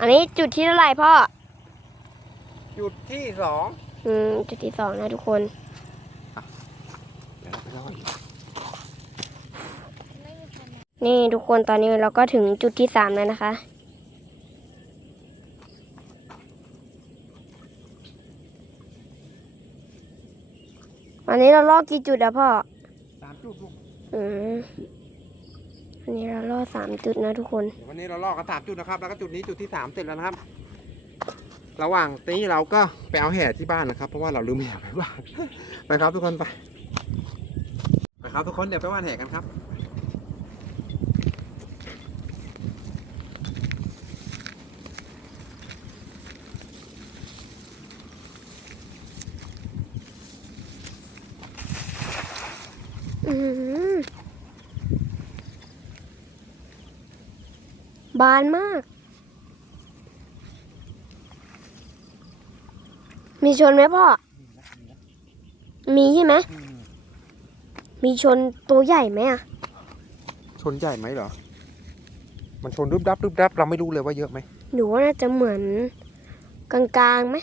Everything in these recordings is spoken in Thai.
อันนี้จุดที่เท่าไหร่พ่อ จุดที่สองอืม จุดที่สองนะทุกคนเดี๋ยวเราไปรออีกนี่ทุกคนตอนนี้เราก็ถึงจุดที่สามแล้วนะคะ วันนี้เราลอกกี่จุดอะพ่อสามจุดลูกอืมอั นนี้เราลอกสามจุดนะทุกคนเดี๋ยววันนี้เราลอกกันสามจุดนะครับ แล้วก็จุดนี้จุดที่สามเสร็จแล้วนะครับ ระหว่างนี้เราก็ไปเอาแห่ที่บ้านนะครับ เพราะว่าเราลืมแห่ไปบ้านไปครับทุกคนไปไปครับทุกคนเดี๋ยวไปว่านแห่กันครับ อืม บานมาก มีชนไหมพ่อ มีใช่ไหม มีชนตัวใหญ่ไหมอะชนใหญ่ไหมเหรอ มันชนรึบดับรึบดับเราไม่รู้เลยว่าเยอะไหมหนูว่าน่าจะเหมือนกลางๆไหม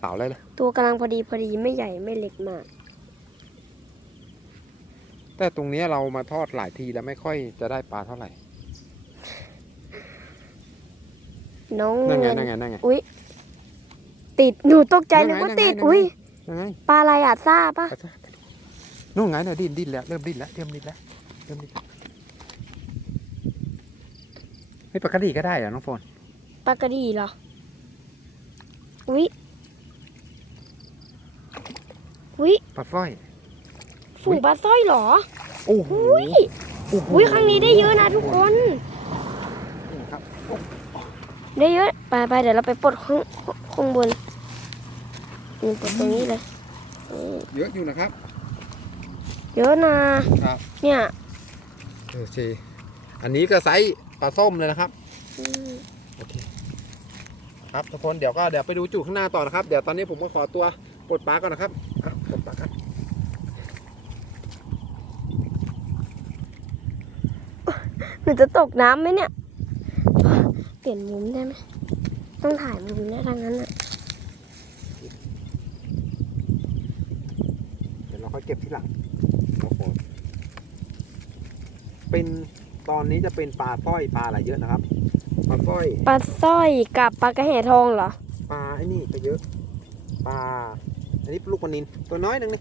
เปล่าอะไรเลยตัวกำลังพอดีพอดีไม่ใหญ่ไม่เล็กมาก แต่ตรงเนี้ยเรามาทอดหลายทีแล้วไม่ค่อยจะได้ปลาเท่าไหร่ น้องนั่นไงเงินนั่นไงนั่นไง อุ้ยติดหนูตกใจนั่นึนกไงว่านั่นไงติดนั่นไง อุ้ยยังไงปลาอะไรอะซ่าปะไปซะไปดินู่นไงเนี่ยดิ้นดิ้นแล้วเริ่มดิ้นแล้วเริ่มดิ้นแล้วเริ่มดิ้นแล้วไม่ปกติก็ได้เหรอน้องโฟนปลากระดีเหรอ อุ้ยอุ้ยปลาสร้อย ฝูงปลาสร้อยเหรอ โอ้โหอุ้ยโอ้โหอุ้ยครั้งนี้ได้เยอะนะทุกคน นี่ครับ ได้เยอะไปไปเดี๋ยวเราไปปลดข้างข้างบนนี่ปลดตรงนี้เลยอืมเยอะอยู่นะครับ เยอะนะครับเนี่ยโอเคอันนี้ก็ไซส์ปลาส้มเลยนะครับอืมโอเคครับทุกคนเดี๋ยวก็เดี๋ยวไปดูจุดข้างหน้าต่อนะครับ เดี๋ยวตอนนี้ผมก็ขอตัวปลดปลาก่อนนะครับอะปลดปลากันหนูจะตกน้ำไหมเนี่ย เปลี่ยนมุมได้ไหม ต้องถ่ายมุมเนี้ยทางนั้นอะ เดี๋ยวเราค่อยเก็บที่หลังโอ้โหเป็นตอนนี้จะเป็นปลาสร้อยปลาอะไรเยอะนะครับ ปลาสร้อย ปลาสร้อยกับปลากระแหทองเหรอ ปลาไอ้นี่ก็เยอะ ปลา อันนี้ลูกปลานินตัวน้อยหนึงนี่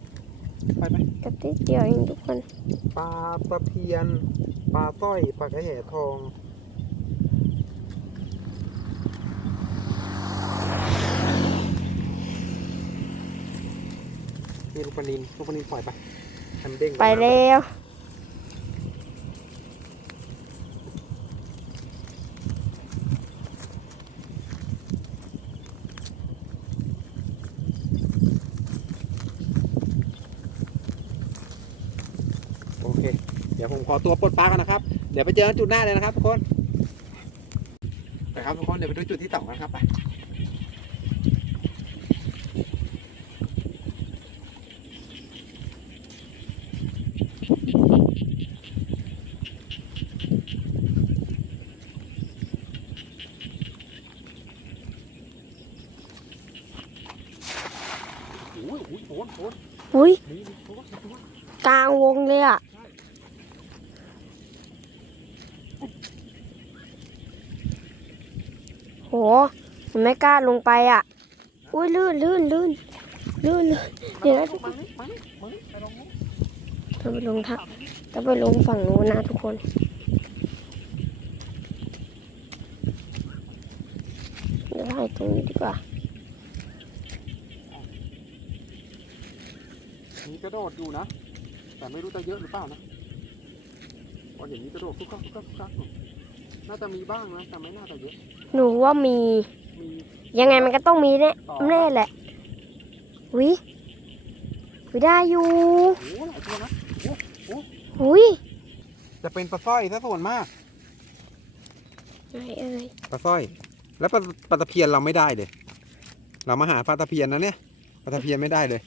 ไปไป กระติกเดียวเองทุกคน ปลาตะเพียน ปลาสร้อย ปลากระแหทอง นี่ ลูกปลานินลูกปลานินปล่อยไปทำเด้งไปแล้วโอเค เดี๋ยวผมขอตัวปลดปลากันนะครับ เดี๋ยวไปเจอกันจุดหน้าเลยนะครับทุกคนไปครับทุกคนเดี๋ยวไปดูจุดที่สองกันครับไป โอ้ยโอ้ยโอนโอนอุ้ยนี่นี่โอนโอนกลางวงเลยอะโหมันไม่กล้าลงไปอะ อุ้ยลื่นลื่นลื่นลื่นลื่นเดี๋ยวนะทุกคนมานี่มานี่ไปลงนู้นต้องไปลงทักต้องไปลงฝั่งนู้นนะทุกคนเดี๋ยวถ่ายตรงนี้ดีกว่า กระโดดอยู่นะ แต่ไม่รู้จะเยอะหรือเปล่านะพอเห็นมีกระโดดคุกคักคุกคักคุกคักอยู่น่าจะมีบ้างนะแต่ไม่น่าจะเยอะ หนูว่ามี มียังไงมันก็ต้องมีแน่ต่อแน่แหละวิวิได้อยู่โอ้โหหลายตัวนะหุยจะเป็นปลาสร้อยซะส่วนมากไหนเอ่ยปลาสร้อย แล้วปลาปลาตะเพียนเราไม่ได้เลย เรามาหาปลาตะเพียนนะเนี่ยปลาตะเพียนไม่ได้เลย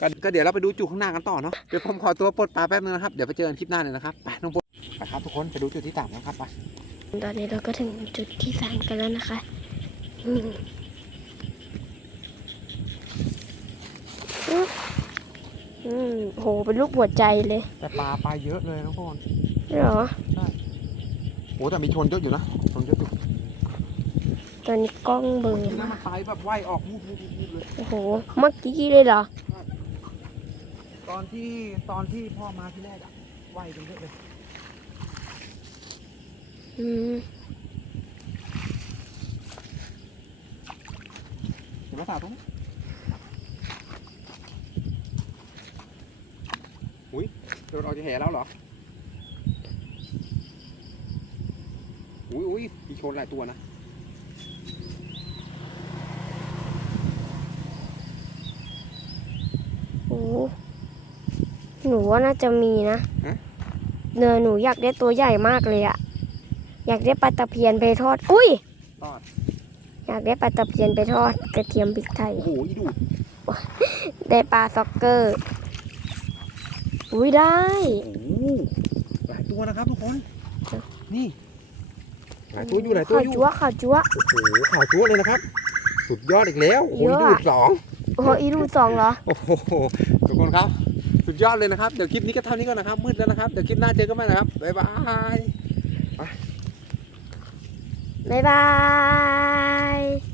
ก็ก็เดี๋ยวเราไปดูจุดข้างหน้ากันต่อเนาะเดี๋ยวผมขอตัวปลดปลาแป๊บนึงนะครับเดี๋ยวไปเจอกันคลิปหน้าเลยนะครับไปน้องปลดไปครับทุกคนไปดูจุดที่ต่างนะครับไปตอนนี้เราก็ถึงจุดที่สามกันแล้วนะคะอืมอึ๊บอืมโหเป็นรูปหัวใจเลย แต่ปลาไปเยอะเลยน้องพรเหรอโอ้แต่มีชนเยอะอยู่นะชนเยอะอยู่ตอนนี้กล้องเบลอนี่มามันไปแบบว่ายออกมูดมูดมูดเลยโอ้โหเมื่อกี้เลยเหรอ ตอนที่ตอนที่พ่อมาที่แรกอะว่ายกันเยอะเลยอืมเห็นไหมสาวตรงนี้อุ้ยโดนออกจากแหแล้วเหรอ อุ้ยอุ้ยมีชนหลายตัวนะโอ้โหหนูว่าน่าจะมีนะเนอหนูอยากได้ตัวใหญ่มากเลยอะอยากได้ปลาตะเพียนไปทอด อุ้ยตอดอยากได้ปลาตะเพียนไปทอดกระเทียมพริกไทย โอ้โหอีดูดได้ปลาซ็อกเกอร์ อุ้ยได้โอ้โหหลายตัวนะครับทุกคน นี่หลายตัวอยู่หลายตัวข่าวอยู่จั๊วข่าวจั๊วโอ้โหข่าวจั๊วเลยนะครับ สุดยอดอีกแล้วโอ้โหเยอะดูอะดสองโอ้โหอีรูสองเหรอ โอ้โหทุกคนครับ สุดยอดเลยนะครับ เดี๋ยวคลิปนี้ก็เท่านี้ก่อนนะครับ มืดแล้วนะครับ เดี๋ยวคลิปหน้าเจอกันใหม่นะครับ บ๊ายบายบ๊ายบาย